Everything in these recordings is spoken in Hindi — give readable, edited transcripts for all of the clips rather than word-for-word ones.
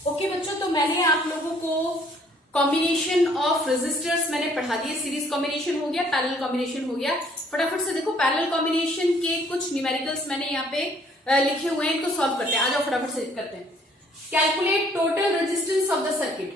ओके बच्चों, तो मैंने आप लोगों को कॉम्बिनेशन ऑफ रेजिस्टर्स मैंने पढ़ा दिए। सीरीज कॉम्बिनेशन हो गया, पैरेलल कॉम्बिनेशन हो गया। फटाफट से देखो, पैरेलल कॉम्बिनेशन के कुछ न्यूमेरिकल्स मैंने यहाँ पे लिखे हुए हैं, इनको सॉल्व करते हैं। आ जाओ फटाफट से करते हैं। Calculate total resistance of the circuit.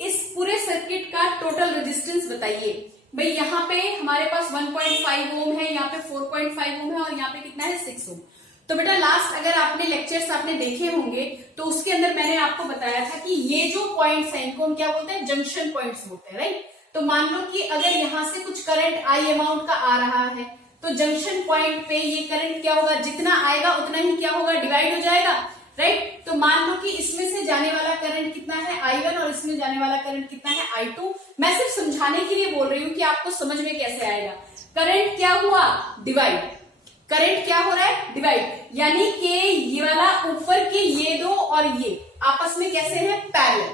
इस पूरे सर्किट का टोटल रेजिस्टेंस बताइए। भाई यहाँ पे हमारे पास 1.5 ओम है, यहाँ पे 4.5 ओम है और यहाँ पे कितना है 6 ओम। तो बेटा लास्ट अगर आपने लेक्चर्स आपने देखे होंगे तो उसके अंदर मैंने आपको बताया था कि ये जो पॉइंट्स हैं इनको हम क्या बोलते हैं, जंक्शन पॉइंट्स बोलते हैं, राइट। तो मान लो कि अगर यहाँ से कुछ करंट आई अमाउंट का आ रहा है तो जंक्शन पॉइंट पे ये करंट क्या होगा, जितना आएगा उतना ही क्या होगा, डिवाइड हो जाएगा, राइट। तो मान लो कि इसमें से जाने वाला करंट कितना है I1 और इसमें जाने वाला करंट कितना है I2। मैं सिर्फ समझाने के लिए बोल रही हूँ कि आपको समझ में कैसे आएगा। करंट क्या हुआ, डिवाइड। करंट क्या हो रहा है, डिवाइड, यानी कि ये वाला ऊपर के ये दो और ये आपस में कैसे है, पैरेलल।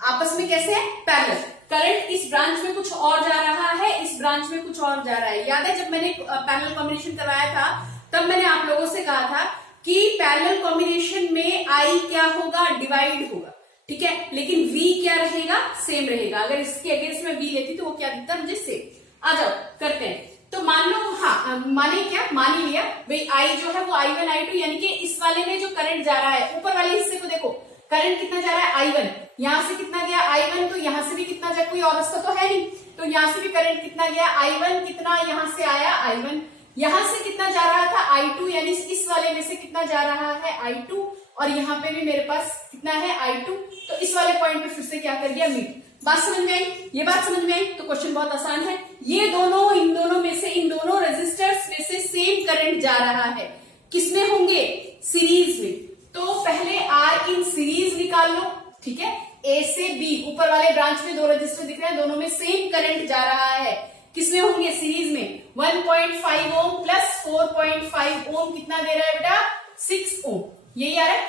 आपस में कैसे है, पैरेलल। करंट इस ब्रांच में कुछ और जा रहा है, इस ब्रांच में कुछ और जा रहा है। याद है जब मैंने पैरेलल कॉम्बिनेशन करवाया था तब मैंने आप लोगों से कहा था कि पैरेलल कॉम्बिनेशन में I क्या होगा, डिवाइड होगा, ठीक है, लेकिन V क्या रहेगा, सेम रहेगा। अगर इसके अगेंस्ट में V लेती तो वो क्या दिखता मुझे, सेम। आ जाओ करते हैं। तो मान लो, हाँ माने क्या, मान ही लिया भाई I जो है वो I1 I2, यानी कि इस वाले में जो करंट जा रहा है ऊपर वाले हिस्से को देखो, करंट कितना जा रहा है I1, यहाँ से कितना गया I1, तो यहाँ से भी कितना जाए, कोई और रास्ता तो है नहीं, तो यहाँ से भी करंट कितना गया I1, कितना यहाँ से आया I1, यहाँ से कितना जा रहा था I2, यानी इस वाले में से कितना जा रहा है I2, और यहाँ पे भी मेरे पास कितना है I2। तो इस वाले पॉइंट पे फिर से क्या कर दिया, मीट। बात समझ में आई, ये बात समझ में आई। तो क्वेश्चन बहुत आसान है। ये दोनों, इन दोनों में से, इन दोनों रेजिस्टर्स में से सेम करंट जा रहा है, किसमें होंगे, सीरीज में। तो पहले R इन सीरीज निकाल लो, ठीक है। A से B ऊपर वाले ब्रांच में दो रजिस्टर दिख रहे हैं, दोनों में सेम करंट जा रहा है, किसमें होंगे, सीरीज में। 1.5 ओम प्लस 4.5 ओम कितना दे रहा है बेटा, 6 ओम, यही आ रहा है,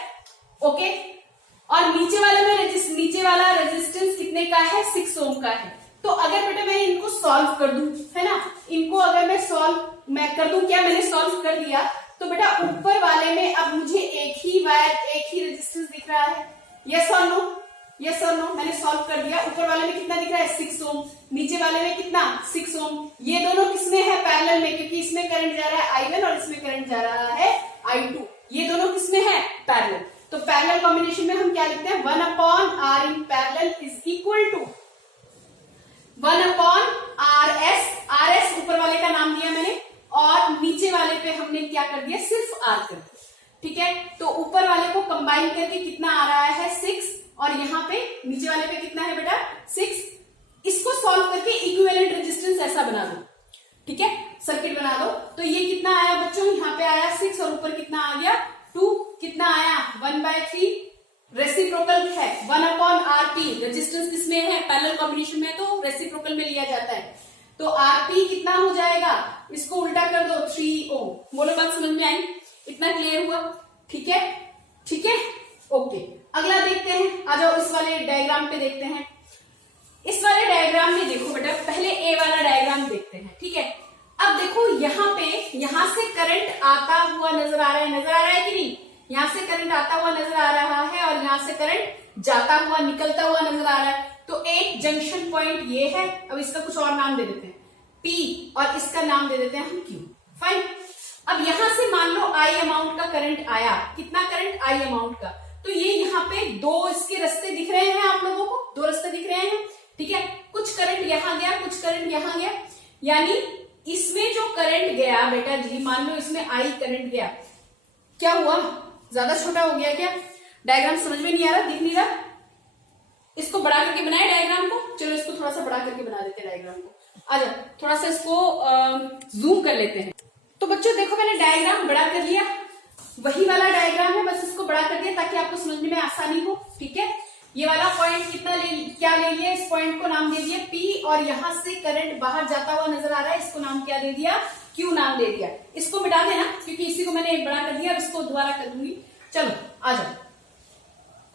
ओके। और नीचे वाले में नीचे वाला रेजिस्टेंस कितने का है, 6 ओम का है। तो अगर बेटा मैं इनको सॉल्व कर दूं, है ना, इनको अगर मैं सॉल्व कर दूं, क्या मैंने सॉल्व कर दिया, तो बेटा ऊपर वाले में अब मुझे एक ही वायर, एक ही रेजिस्टेंस दिख रहा है। यस और नो, यस और नो, मैंने सॉल्व कर दिया। ऊपर वाले में कितना दिख रहा है, 6 ओम, नीचे वाले में कितना, 6 ओम। ये दोनों किसमें है, पैरेलल में, क्योंकि इसमें करंट जा रहा है I1 और इसमें करंट जा रहा है I2। ये दोनों किसमें है, पैरेलल। तो पैरेलल कॉम्बिनेशन में हम क्या लिखते हैं, 1/R in parallel is equal to 1/RS। RS ऊपर वाले का नाम दिया मैंने, और नीचे वाले पे हमने क्या कर दिया, सिर्फ R कर दिया, ठीक है। तो ऊपर वाले को कंबाइन करके कितना आ रहा है, 6, और यहाँ पे नीचे वाले पे कितना है बेटा, 6। इसको सॉल्व करके इक्विवेलेंट रेजिस्टेंस ऐसा बना दो, ठीक है, सर्किट बना दो। तो ये कितना आया बच्चों, यहाँ पे आया 6 और ऊपर कितना आ गया 2, कितना आया 1/3। रेसिप्रोकल है 1/RP, रेजिस्टेंस किसमें है, पैरेलल कॉम्बिनेशन में तो रेसिप्रोकल में लिया जाता है। तो RP कितना हो जाएगा, इसको उल्टा कर दो, 3 ओम। बोलो बात समझ में आई, इतना क्लियर हुआ, ठीक है, ठीक है, ओके। अगला देखते हैं, आ जाओ इस वाले डायग्राम पे देखते हैं। इस वाले डायग्राम में देखो बेटा, पहले ए वाला डायग्राम देखते हैं, ठीक है। अब देखो यहाँ पे, यहां से करंट आता हुआ नजर आ रहा है, नजर आ रहा है कि नहीं, यहां से करंट आता हुआ नजर आ रहा है और यहां से करंट जाता हुआ, निकलता हुआ नजर आ रहा है। तो एक जंक्शन पॉइंट ये है, अब इसका कुछ और नाम दे देते हैं P, और इसका नाम दे देते हैं हम Q, फाइन। अब यहां से मान लो I अमाउंट का करंट आया, कितना करंट, I अमाउंट का। तो ये यहाँ पे दो इसके रास्ते दिख रहे हैं, आप लोगों को दो रास्ते दिख रहे हैं, ठीक है। कुछ करंट यहां गया, कुछ करंट यहां गया, यानी इसमें जो करंट गया बेटा जी, मान लो इसमें I करंट गया, क्या हुआ, ज्यादा छोटा हो गया क्या, डायग्राम समझ में नहीं आ रहा, दिख नहीं रहा। इसको बड़ा करके बनाए डायग्राम को, चलो इसको थोड़ा सा बड़ा करके बना देते हैं डायग्राम को। आ जाओ थोड़ा सा इसको जूम कर लेते हैं। तो बच्चों देखो मैंने डायग्राम बड़ा कर लिया, वही वाला डायग्राम है, बस इसको बड़ा कर दिया ताकि आपको समझने में आसानी हो, ठीक है। ये वाला पॉइंट कितना क्या ले लिया, इस पॉइंट को नाम दे दिया P, और यहां से करंट बाहर जाता हुआ नजर आ रहा है, इसको नाम क्या दे दिया, Q नाम दे दिया। इसको मिटा देना क्योंकि इसी को मैंने बड़ा कर दिया, इसको दोबारा कर दूंगी। चलो आ जाओ,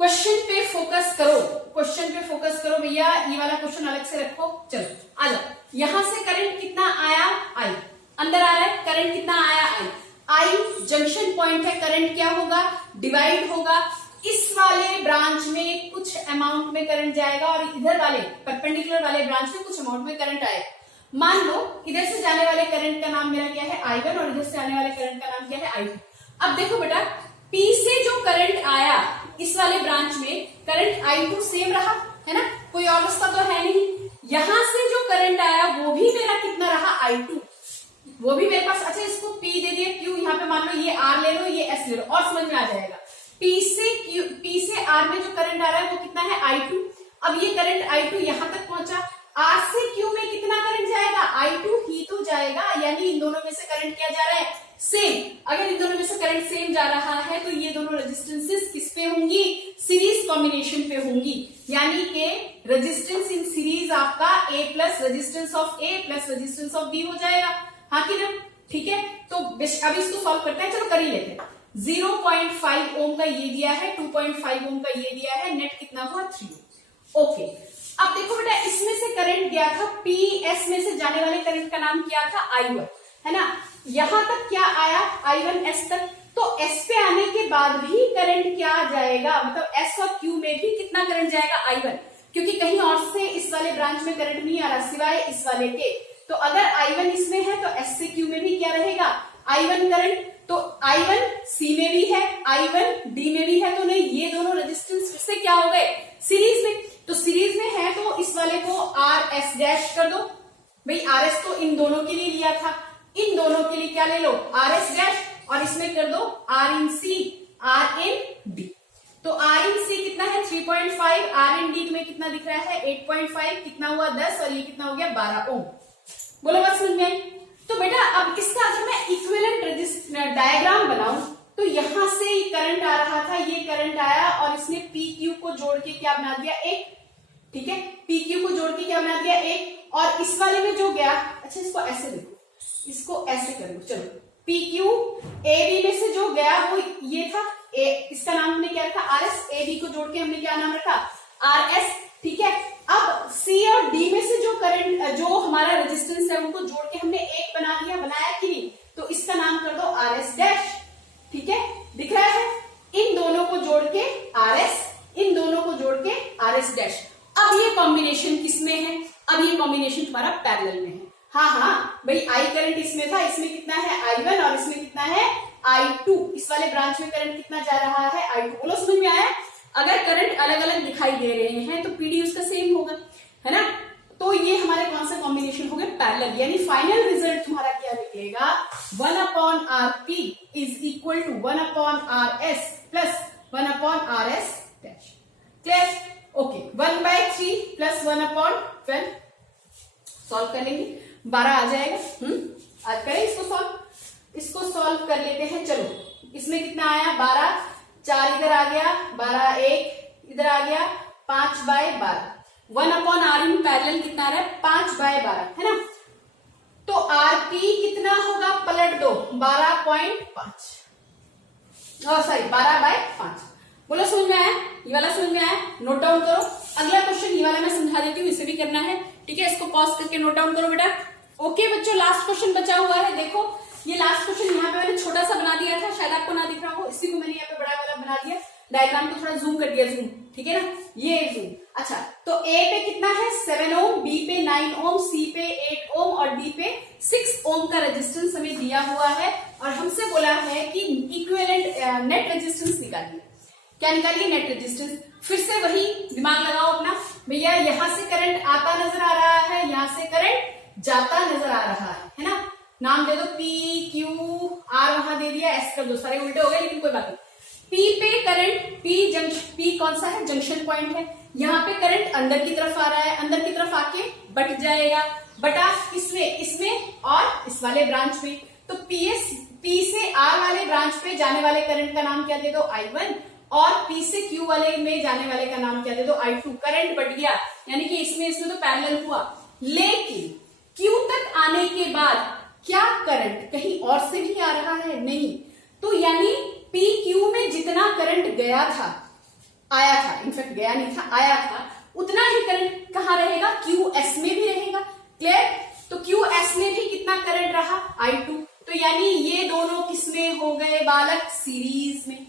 क्वेश्चन पे फोकस करो, क्वेश्चन पे फोकस करो भैया, ये वाला क्वेश्चन अलग से रखो। चलो आ जाओ, यहां से करंट कितना आया, I अंदर आ रहा है, करंट कितना आया, I जंक्शन पॉइंट है, करंट क्या होगा, डिवाइड होगा। इस वाले ब्रांच ब्रांच में कुछ अमाउंट में करंट जाएगा और इधर वाले परपेंडिकुलर वाले ब्रांच में कुछ अमाउंट में करंट आएगा। मान लो इधर से जाने वाले करंट का नाम मेरा क्या है I1 और इधर से आने वाले करंट का नाम क्या है I2। अब देखो बेटा P से जो करंट आया इस वाले ब्रांच में करंट I2 सेम रहा है ना, कोई और रास्ता तो है नहीं। यहां से जो करंट आया वो भी मेरा कितना रहा I2, वो भी मेरे पास। अच्छा इसको P दे दिया, Q यहाँ पे मान लो ये R ले लो, ये S ले लो और समझ में आ जाएगा। P से R में जो करंट आ रहा है वो कितना है I2। अब ये करंट I2 यहां तक पहुंचा, R से Q में कितना करंट जाएगा I2 ही तो जाएगा, यानी इन दोनों में से करंट क्या जा रहा है सेम। अगर इन दोनों में से करंट सेम जा रहा है तो ये दोनों रेजिस्टेंसेस किस पे होंगी, सीरीज कॉम्बिनेशन पे होंगी, यानी कि रेजिस्टेंस इन सीरीज आपका A plus resistance of A plus resistance of B हो जाएगा। हाँ कि ना, ठीक है। तो अब इसको सॉल्व करते हैं, चलो कर ही लेते हैं। 0.5 ओम का ये दिया है, 2.5 ओम का ये दिया है, नेट कितना हुआ 3 ओम। ओके अब देखो बेटा इसमें से करंट गया था PS में से जाने वाले करंट का नाम क्या था I1 है ना। यहां तक क्या आया I1 S तक, तो S पे आने के बाद भी करंट क्या जाएगा, मतलब S और Q में भी कितना करंट जाएगा I1, क्योंकि कहीं और से इस वाले ब्रांच में करंट नहीं आ रहा सिवाय इस वाले के। तो अगर I1 इसमें है तो S से Q में भी क्या रहेगा I1 करंट, तो I1 C में भी है I1 D में भी है, तो नहीं ये दोनों रेजिस्टेंस फिर से क्या हो गए सीरीज में। तो सीरीज में है तो इस वाले को RS डैश कर दो, भाई RS तो इन दोनों के लिए लिया था, इन दोनों के लिए क्या ले लो RS डैश और इसमें कर दो R इन C R इन D। तो R इन C कितना है 3.5, R इन D तुम्हें कितना दिख रहा है 8.5, कितना हुआ 10 और ये कितना हो गया 12 ओम। बोलो बात समझ में आई। तो बेटा अब इसका अगर मैं इक्विवेलेंट डायग्राम बनाऊं तो यहां से करंट आ रहा था, ये करंट आया और इसने PQ को जोड़ के क्या बना दिया एक, ठीक है PQ को जोड़ के क्या बना दिया एक, और इस वाले में जो गया, अच्छा इसको ऐसे देखो, इसको ऐसे कर लो, चलो PQ AB में से जो गया वो ये था इसका नाम हमने क्या रखा RS, AB को जोड़ के हमने क्या नाम रखा RS, ठीक है। अब C और D में से जो करंट जो हमारा रेजिस्टेंस है उनको जोड़ के हमने एक बना दिया, बनाया कि नहीं, तो इसका नाम कर दो RS डैश, ठीक है दिख रहा है। इन दोनों को जोड़ के RS, इन दोनों को जोड़ के RS डैश। अब ये कॉम्बिनेशन किसमें है, अब ये कॉम्बिनेशन तुम्हारा पैरेलल में है। हाँ भाई I करंट इसमें था, इसमें कितना है I1 और इसमें कितना है I2, इस वाले ब्रांच में करंट कितना जा रहा है I2। बोलो समझ में आया। अगर करंट अलग अलग दिखाई दे रहे हैं तो PD उसका सेम होगा है ना। तो ये हमारे कौन सा कॉम्बिनेशन हो गया पैरेलल, यानी फाइनल रिजल्ट तुम्हारा क्या निकलेगा 1/RP is equal to 1/RS plus 1/RS dash. Clear, okay 1/3 plus 1/12 solve कर लेंगे, 12 आ जाएगा। आज करें इसको सॉल्व, इसको सॉल्व कर लेते हैं। चलो इसमें कितना आया 12, 4 इधर आ गया 12, 1 इधर आ गया 5/12, 1/R इन पैरेलल कितना आ रहा है 5/12 है ना। तो RP कितना होगा पलट दो 12.5, सॉरी 12/5। बोलो समझ में आया, ये वाला समझ में आया, नोट डाउन करो। अगला क्वेश्चन ये वाला मैं समझा देती हूँ, इसे भी करना है, ठीक है इसको पॉज करके नोट डाउन करो बेटा। ओके बच्चों लास्ट क्वेश्चन बचा हुआ है, देखो ये लास्ट क्वेश्चन यहाँ पे मैंने छोटा सा बना दिया था, शायद आपको ना दिख रहा हो, इसी को मैंने यहाँ पे बड़ा वाला बना दिया, डायग्राम को थोड़ा जूम कर दिया, जूम ठीक है ना, ये जूम। अच्छा तो A पे कितना है 7 ओम, B पे 9 ओम, C पे 8 ओम और D पे 6 ओम का रेजिस्टेंस हमें दिया हुआ है और हमसे बोला है कि इक्विवेलेंट नेट रेजिस्टेंस निकालिए। क्या निकालिए नेट रेजिस्टेंस। फिर से वही दिमाग लगाओ अपना, भैया यहां से करंट आता नजर आ रहा है, यहां से करंट जाता नजर आ रहा है ना। नाम दे दो P Q R, वहां दे दिया S कर दो, सारे उल्टे हो गए लेकिन कोई बात नहीं। P पे करंट P कौन सा है जंक्शन पॉइंट है, यहाँ पे करंट अंदर की तरफ आ रहा है, अंदर की तरफ आके बट जाएगा, बटा इसमें और इस वाले ब्रांच में। तो P से R वाले ब्रांच पे जाने वाले करंट का नाम क्या दे दो I1 और P से Q वाले में जाने वाले का नाम क्या दे दो I2। करंट बढ़ गया यानी कि इसमें तो पैरेलल हुआ, लेकिन Q तक आने के बाद क्या करंट कहीं और से भी आ रहा है नहीं, तो यानी PQ में जितना करंट गया था आया था, इनफैक्ट गया नहीं था आया था, उतना ही करंट कहां रहेगा QS में भी रहेगा। क्लियर, तो QS में भी कितना करंट रहा I2। तो यानी ये दोनों किसमें हो गए बालक सीरीज में,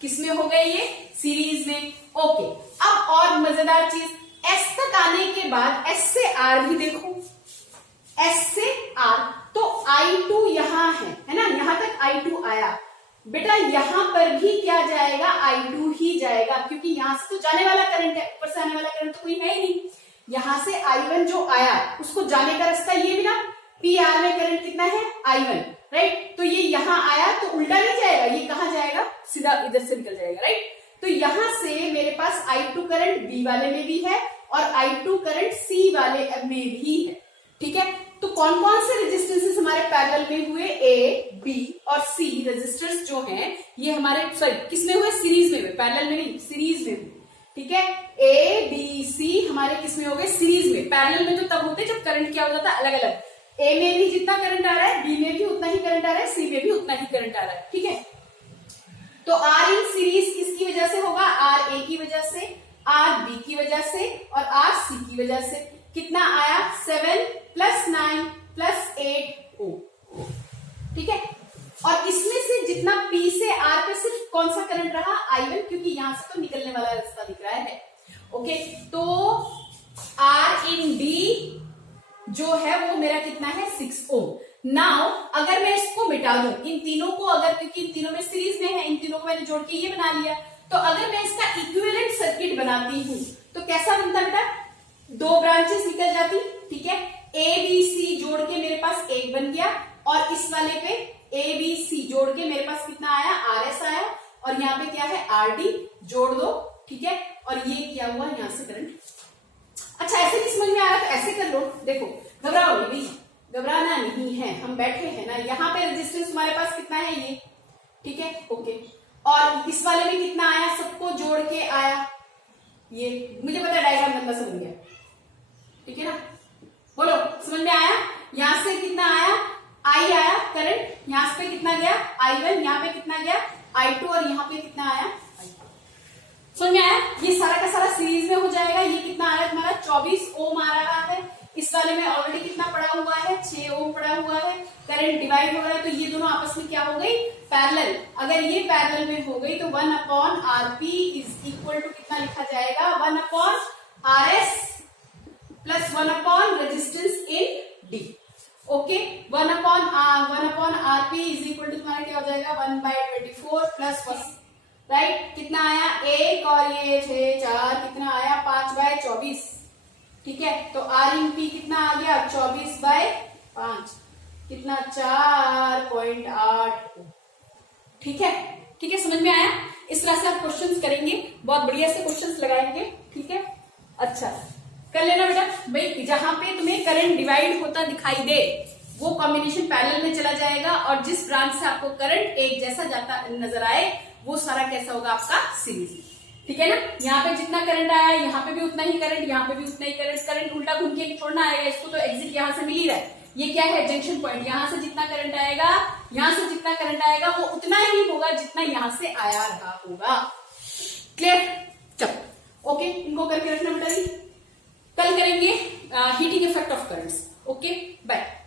किसमें हो गए ये सीरीज में। ओके, अब और मजेदार चीज, एस तक आने के बाद एस से आर भी देखो, एस से आर, तो I2 यहां है ना, यहां तक I2 आया बेटा, यहां पर भी क्या जाएगा, I2 ही जाएगा, क्योंकि यहां से तो जाने वाला करंट है, ऊपर से आने वाला करंट तो कोई है ही नहीं। यहां से I1 जो आया उसको जाने का रास्ता ये मिला, PR में करंट कितना है, I1, राइट। तो ये यहां आया तो उल्टा नहीं जाएगा, ये कहां जाएगा, सीधा इधर से निकल जाएगा, राइट। तो यहां से मेरे पास I2 करंट B वाले में भी है और I2 करंट C वाले में भी है, ठीक है। तो कौन कौन से रेजिस्टेंसेस हमारे पैरेलल में हुए, A, B और C रेजिस्टर्स जो हैं ये हमारे, सॉरी किसमें हुए, सीरीज में हुए, पैरेलल में नहीं, सीरीज में हुए, ठीक है। A, B, C हमारे किसमें हो गए, सीरीज में। पैरेलल में तो तब होते जब करंट क्या होता था, अलग अलग, A में भी जितना करंट आ रहा है, B में भी उतना ही करंट आ रहा है, C में भी उतना ही करंट आ रहा है, ठीक है। तो R इन सीरीज किसकी वजह से होगा, RA की वजह से, RB की वजह से और RC की वजह से। कितना आया, 7 + 9 + 8 Ω, ठीक है। और इसमें से जितना P से R पे सिर्फ कौन सा करंट रहा, I1, क्योंकि यहां से तो निकलने वाला रास्ता दिख रहा है, ओके। तो R इन D जो है वो मेरा कितना है, 6 Ω। नाउ अगर मैं इसको मिटा दूं, इन तीनों को, अगर क्योंकि इन तीनों में सीरीज में है, इन तीनों को मैंने जोड़ के ये बना लिया, तो अगर मैं इसका इक्विवेलेंट सर्किट बनाती हूं तो कैसा बनता बेटा, 2 ब्रांचेस निकल जाती, ठीक है। ABC जोड़ के मेरे पास 1 बन गया और इस वाले पे ABC जोड़ के मेरे पास कितना आया, RS आया, और यहाँ पे क्या है, RD जोड़ दो, ठीक है। और ये क्या हुआ, यहां से करंट। अच्छा, ऐसे नहीं समझ में आ रहा तो ऐसे कर लो, देखो घबराओ नहीं, घबराना नहीं है, हम बैठे हैं ना। यहाँ पे रेजिस्टेंस हमारे पास कितना है, ये, ठीक है, ओके। और इस वाले में कितना आया, सबको जोड़ के आया, ये मुझे पता है डायग्राम गंदा से बन गया, ठीक है ना, बोलो समझ में आया। यहां से कितना आया, I आया करंट, यहां पे कितना गया, I1, यहाँ पे कितना गया, I2, और यहाँ पे कितना आया, समझ में आया। ये सारा का सारा सीरीज में हो जाएगा। ये कितना आ रहा है तुम्हारा, 24 ओम आ रहा है। इस वाले में ऑलरेडी कितना पड़ा हुआ है, 6 ओम पड़ा हुआ है। करंट डिवाइड हो रहा है तो ये दोनों आपस में क्या हो गई, पैरेलल। अगर ये पैरेलल में हो गई तो 1/RP इज इक्वल टू कितना लिखा जाएगा, 1/RS plus 1/ resistance in D, okay. 1/RP is equal to तुम्हारा क्या हो जाएगा, 1/24 प्लस 1, राइट। कितना आया, 1 और ये 6 4, कितना आया, 5/24, ठीक है। तो R इन P कितना आ गया, 24/5, कितना, 4.8, ठीक है, ठीक है, समझ में आया। इस तरह से आप क्वेश्चंस करेंगे, बहुत बढ़िया से क्वेश्चंस लगाएंगे, ठीक है। अच्छा कर लेना बेटा, भाई जहां पे तुम्हें करंट डिवाइड होता दिखाई दे वो कॉम्बिनेशन पैरेलल में चला जाएगा, और जिस ब्रांच से आपको करंट एक जैसा जाता नजर आए वो सारा कैसा होगा, आपका सीरीज, ठीक है ना। यहाँ पे जितना करंट आया यहाँ पे भी उतना ही करंट, यहाँ पे भी उतना ही करंट। करंट उल्टा घूम के छोड़ना आएगा, इसको तो एग्जिट यहाँ से मिल ही रहा है। ये क्या है, जंक्शन पॉइंट। यहाँ से जितना करंट आएगा, यहाँ से जितना करंट आएगा वो उतना ही होगा जितना यहाँ से आया रहा होगा। क्लियर, चलो ओके, इनको करके रखना बेटा जी। कल करेंगे heating effect of currents. Okay, bye.